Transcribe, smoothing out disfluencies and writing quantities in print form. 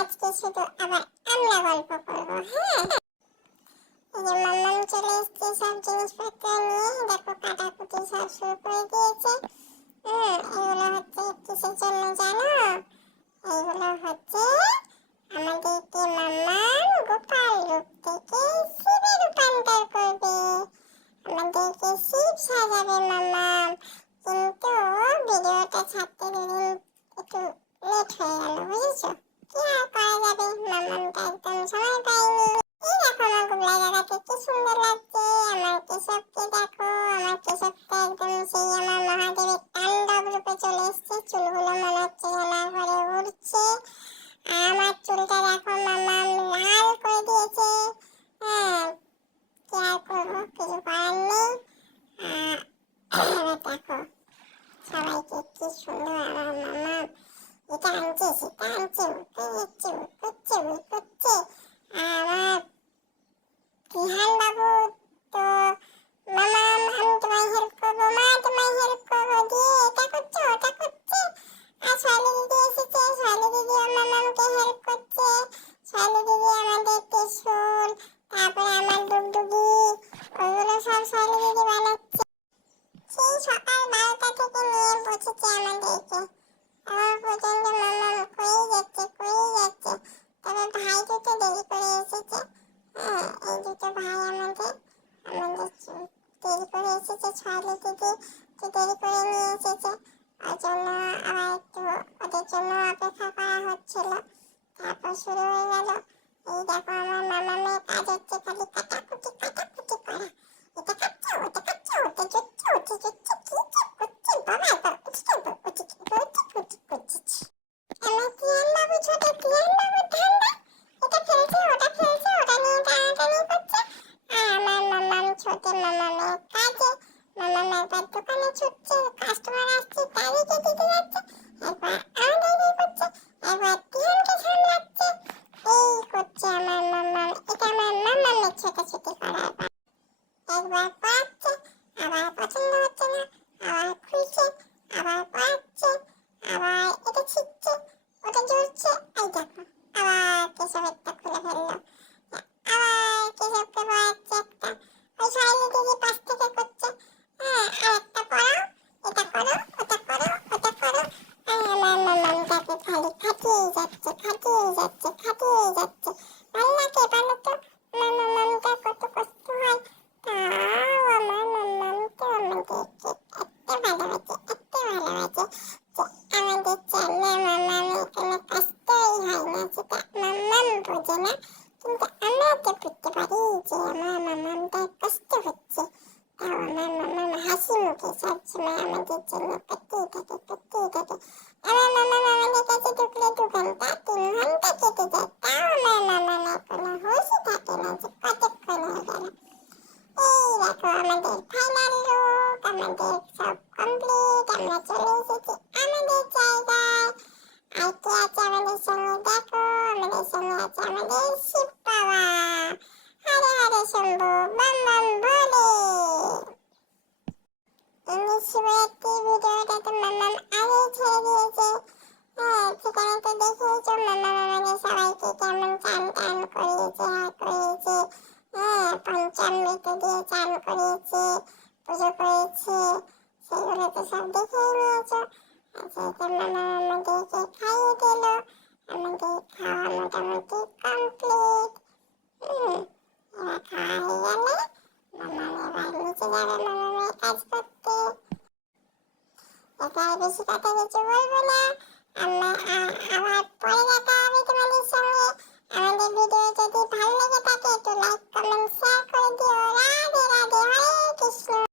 আজকে শুধু আবার আমরা গল্প করবো। হ্যাঁ, এই যে মাম্মাম চলে এসছে সব জিনিসপত্র নিয়ে, দেখো কাটাকুটি সব শুরু করে দিয়েছে। এগুলো হচ্ছে কিসের জন্য জানো? এইগুলো হচ্ছে আমাদেরকে মাম্মাম গোপাল রূপ থেকে শিবে রূপান্তর করবে, আমাদেরকে শিব সাজাবে মাম্মাম। কিন্তু ভিডিওটা ছাড়তে দুদিন একটু লেট হয়ে গেল, বুঝেছো? কি আর করা যাবে, মাম্মামটা একদম সময় পাইনি। এই দেখো আমার গুবলাই দাদাকে কি সুন্দর লাগছে, আমার কেশবকে দেখো, আমার কেশবটা একদম সেই আমার মহাদেবের তাণ্ডব রূপে চলে এসছে, চুলগুলো মনে হচ্ছে না করে উড়ছে। আমার চুলটা দেখো মাম্মাম লাল করে দিয়েছে। হ্যাঁ, কি আর করবো, কিছু করার নেই। দেখো সবাইকে কি সুন্দর আমার মাম্মাম এটা আনছে সেটা আনছে, উঠে যাচ্ছে উঠছে উঠছে। আমার রিহান বাবু তো মাম্মাম আমি তোমায় হেল্প করবো, মা তোমায় হেল্প করবো, দিয়ে এটা করছে ওটা করছে। আর সোয়ালি দিদি এসেছে, সোয়ালি দিদি মাম্মামকে হেল্প করছে। সোয়ালি দিদি আমাদের ত্রিশূল, তারপরে আমার ডুগডুগি, ওগুলো সব সোয়ালি দিদি বানাচ্ছে। সেই সকাল 12টা থেকে নিয়ে বসেছে আমাদেরকে, আমার পর্যন্ত মাম্মাম করেই যাচ্ছে করেই যাচ্ছে। তবে ভাই দুটো দেরি করে এসেছে। হ্যাঁ, এই দুটো ভাই আমাদের দেরি করে এসেছে, সোয়ালি দিদি একটু দেরি করে নিয়ে এসেছে, ওই জন্য আবার একটু ওদের জন্য অপেক্ষা করা হচ্ছিল। তারপর শুরু হয়ে গেল। এই দেখো আমার মাম্মামের কাজ হচ্ছে খালি কাটাকুটি করা, এটা কাটছে ওটা কাটছে ওটা জুটছে ওটা জুটছে, কি যে করছে বাবা, এবার উঠছে করছে। আমার তিয়ান বাবু, ছোট তিয়ান বাবু ঠান্ডা, এটা খেলছে ওটা খেলছে, ওটা নিয়ে টানাটানি করছে। আর আমার মাম্মাম ছোট মাম্মামের কাজে, মাম্মাম একবার দোকানে ছুটছে, কাস্টমার আসছে তাদেরকে দিতে যাচ্ছে, একবার আমাদেরকে করছে, একবার তিয়ানকে সামলাচ্ছে। এই করছে আমার মাম্মাম, এটা আমার মাম্মামের ছোটাছুটি করার পর একবার পড়াচ্ছে, আবার পছন্দ হচ্ছে না, আবার খুলছে, আবার পড়াচ্ছে, আবার এটা ছিটছে ওটা জুড়ছে। এই দেখো আবার কেশবেরটা খুলে ফেললো, আবার কেশবকে পড়াচ্ছে একটা, ওই সোয়ালি দিদি পাশ থেকে করছে, হ্যাঁ আর একটা পড়াও, এটা করো ওটা করো ওটা করো। আর আমার মাম্মামটাকে খালি খাটিয়েই যাচ্ছে খাটিয়েই যাচ্ছে খাটিয়েই যাচ্ছে। ভালো লাগে বলো তো, আমার মাম্মামটা কত কষ্ট হয়, তাও আমার মাম্মামকে আমাদেরকে এত ভালোবাসে এত ভালোবাসে যে আমাদের চাইলে মাম্মামের কোনো কষ্টই হয় না, সেটা মাম্মাম বোঝে না। কিন্তু আমরা তো বুঝতে পারি যে আমার মাম্মামটার কষ্ট হচ্ছে, তাও আমার মাম্মাম হাসি মুখে সবসময় আমাদের জন্য করতেই থাকে। আমার মাম্মাম আমাদের কাছে ঢুকলে 2 ঘন্টা 3 ঘন্টা কেটে যায়, তাও আমার মাম্মামের কোনো হুঁশই থাকে না যে কতক্ষণ হয়ে গেল। এই দেখো আমাদের ফাইনাল লুক, আমাদের সব কমপ্লিট, আমরা চলে এসেছি আমাদের জায়গায়। আর কে আছে আমাদের সঙ্গে দেখো, আমাদের সঙ্গে আছে আমাদের শিব বাবা, হরে হরে শম্ভু বাম বাম ভোলে। এমনি শিবরাত্রি ভিডিওটা তো মাম্মাম আগেই ছেড়ে দিয়েছে। হ্যাঁ, সেখানে তো দেখেইছো মাম্মাম আমাদের সবাইকে কেমন চান টান করিয়েছে করিয়েছে। হ্যাঁ, পঞ্চামৃত দিয়ে চান করিয়েছে, পুজো করেছে, সেগুলো তো সব দেখেই নিয়েছো। আর সেইটা মাম্মাম আমাদেরকে খাইয়ে দিল, আমাদের খাওয়া মোটামুটি কমপ্লিট। এবার খাওয়া হয়ে গেলে মাম্মাম এবার নিচে যাবে মাম্মামের কাজ করতে। এটা আর বেশি কথা কিছু বলবো না, আমরা আবার পরে